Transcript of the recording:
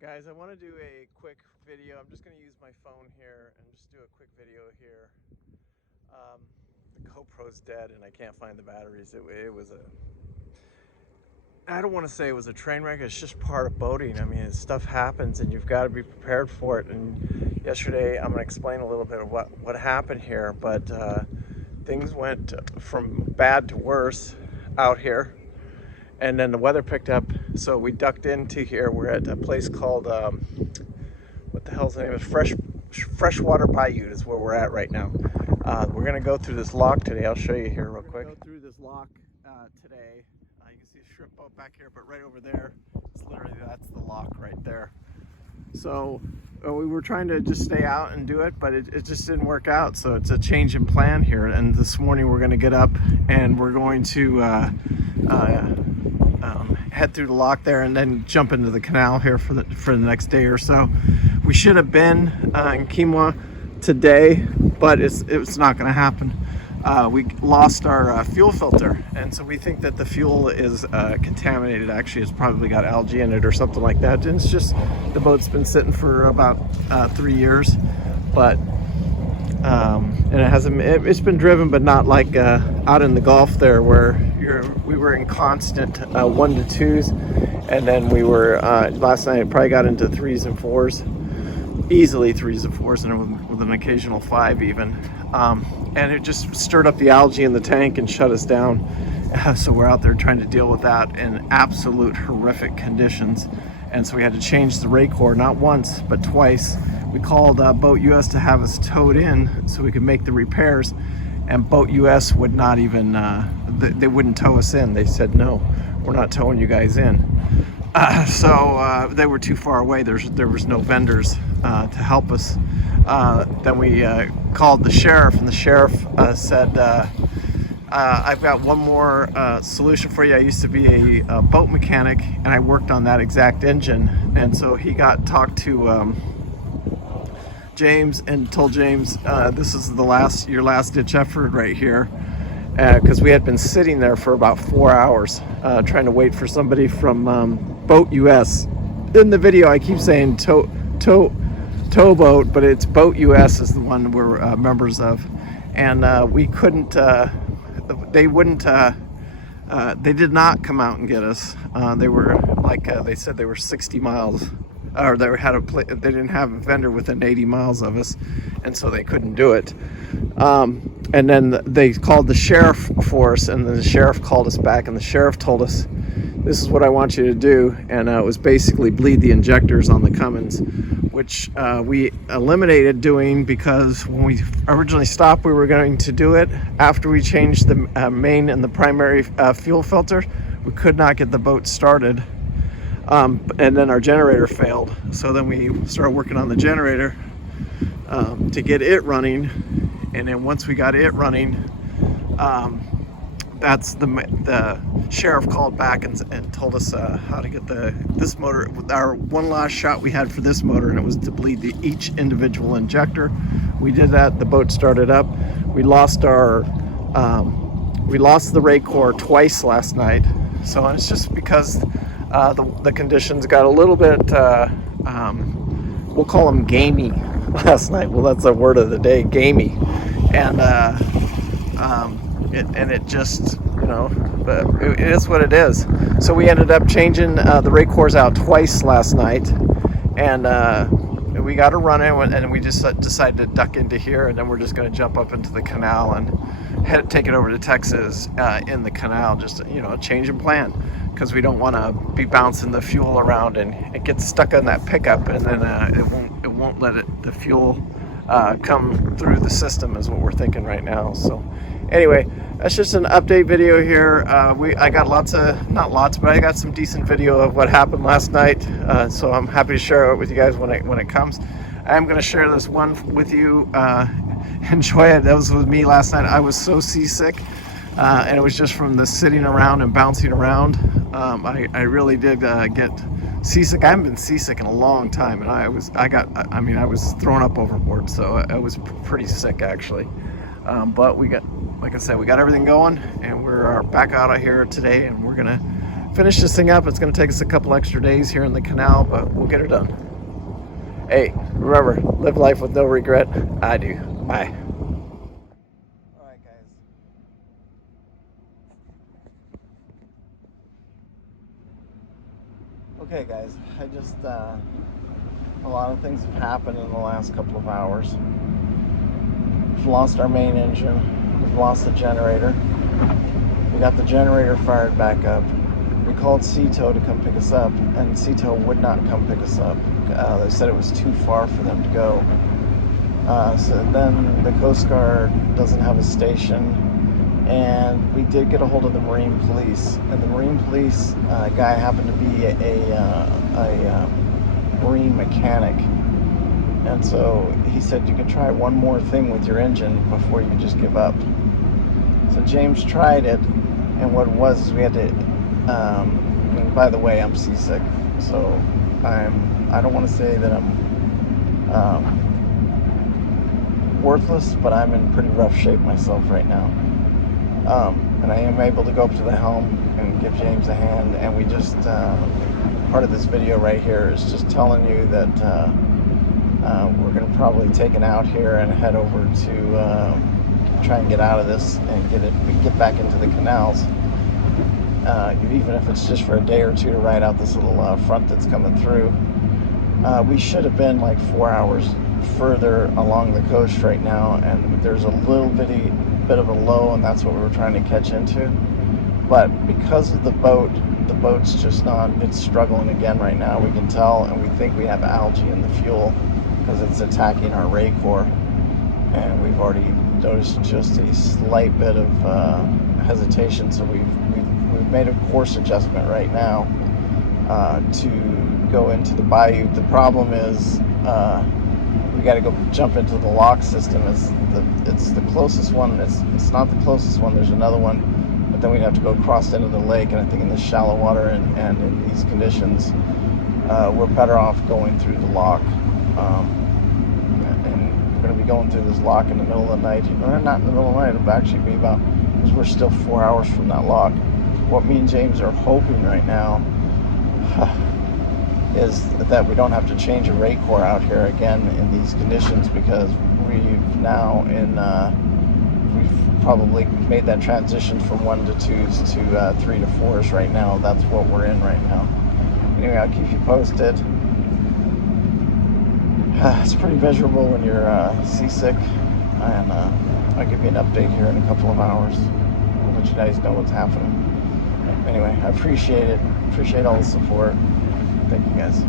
Guys, I want to do a quick video. I'm just going to use my phone here and just do a quick video here. Um, the GoPro's dead and I can't find the batteries. It was a, I don't want to say it was a train wreck. It's just part of boating. I mean, stuff happens and you've got to be prepared for it. And yesterday, I'm going to explain a little bit of what happened here. But things went from bad to worse out here. And then the weather picked up, so we ducked into here. We're at a place called, what the hell's the name? Freshwater Bayou is where we're at right now. We're gonna go through this lock today. I'll show you here real quick. Go through this lock today. You can see a shrimp boat back here, but right over there, it's literally, that's the lock right there. So we were trying to just stay out and do it, but it just didn't work out. So it's a change in plan here. And this morning we're gonna get up and we're going to head through the lock there and then jump into the canal here for the next day or so. We should have been in Quinoa today, but it's not going to happen. We lost our fuel filter, and so we think that the fuel is contaminated. Actually, it's probably got algae in it or something like that. And it's just the boat's been sitting for about 3 years, but and it hasn't. It's been driven, but not like out in the Gulf there, where we were in constant 1 to 2s, and then we were last night. It probably got into 3s and 4s, easily 3s and 4s, and with an occasional 5 even. And it just stirred up the algae in the tank and shut us down. So we're out there trying to deal with that in absolute horrific conditions. And so we had to change the Raycor not once but twice. We called Boat US to have us towed in so we could make the repairs, and Boat US would not even, they wouldn't tow us in. They said, no, we're not towing you guys in. So they were too far away. There was no vendors to help us. Then we called the sheriff, and the sheriff said, I've got one more solution for you. I used to be a boat mechanic, and I worked on that exact engine. And so he talked to James and told James, this is your last ditch effort right here, because we had been sitting there for about 4 hours trying to wait for somebody from Boat US. In the video I keep saying towboat, but it's Boat US is the one we're members of, and we couldn't, they wouldn't, they did not come out and get us. They were like, they said they were 60 miles, or they didn't have a vendor within 80 miles of us, and so they couldn't do it. And then they called the sheriff for us, and then the sheriff called us back, and the sheriff told us, this is what I want you to do. And it was basically bleed the injectors on the Cummins, which we eliminated doing, because when we originally stopped, we were going to do it after we changed the main and the primary fuel filter. We could not get the boat started, and then our generator failed. So then we started working on the generator to get it running, and then once we got it running, that's the sheriff called back and told us how to get this motor. Our one last shot we had for this motor, and it was to bleed each individual injector. We did that. The boat started up. We lost the Raycor twice last night. So it's just because the conditions got a little bit, we'll call them gamey last night. Well, that's the word of the day, gamey. And it just, it is what it is. So we ended up changing the Raycors out twice last night, and we got to run it, and we just decided to duck into here, and then we're just going to jump up into the canal and take it over to Texas in the canal. Just a change in plan, because we don't want to be bouncing the fuel around and it gets stuck on that pickup, and then it won't let the fuel come through the system, is what we're thinking right now. So anyway, that's just an update video here. I got I got some decent video of what happened last night. So I'm happy to share it with you guys when it comes. I'm going to share this one with you. Enjoy it. That was with me last night. I was so seasick, and it was just from the sitting around and bouncing around. I really did get seasick. I haven't been seasick in a long time, and I was thrown up overboard, so I was pretty sick actually. But we got, like I said, we got everything going, and we're back out of here today, and we're gonna finish this thing up. It's going to take us a couple extra days here in the canal, but we'll get her done. Hey, remember, live life with no regret. I do. Bye. All right, guys. Okay, guys. I just, a lot of things have happened in the last couple of hours. We've lost our main engine. We've lost the generator. We got the generator fired back up. We called Sea-Tow to come pick us up, and Sea-Tow would not come pick us up. They said it was too far for them to go. So then the Coast Guard doesn't have a station, and we did get a hold of the Marine Police. And the Marine Police guy happened to be a Marine mechanic. And so he said you could try one more thing with your engine before you just give up. So James tried it, and what it was is we had to, and by the way, I'm seasick, so I don't want to say that I'm worthless, but I'm in pretty rough shape myself right now. And I am able to go up to the helm and give James a hand, and we just, part of this video right here is just telling you that we're going to probably take it out here and head over to try and get out of this and get back into the canals, even if it's just for a day or two to ride out this little front that's coming through. We should have been like 4 hours further along the coast right now, and there's a little bit of a low, and that's what we were trying to catch into. But because of the boat's just not, it's struggling again right now, we can tell, and we think we have algae in the fuel because it's attacking our ray core. And we've already noticed just a slight bit of hesitation, so we've made a course adjustment right now to go into the bayou. The problem is we got to go jump into the lock system. It's the closest one. It's not the closest one. There's another one, but then we'd have to go across into the lake. And I think in this shallow water and in these conditions, we're better off going through the lock. We're going to be going through this lock in the middle of the night. Or not in the middle of the night, it'll actually be about, because we're still 4 hours from that lock. What me and James are hoping right now is that we don't have to change a ray core out here again in these conditions, because we've now we've probably made that transition from 1 to 2s to 3 to 4s right now. That's what we're in right now. Anyway, I'll keep you posted. It's pretty miserable when you're seasick, and I'll give you an update here in a couple of hours. I'll let you guys know what's happening. Anyway, I appreciate it. Appreciate all the support. Thank you, guys.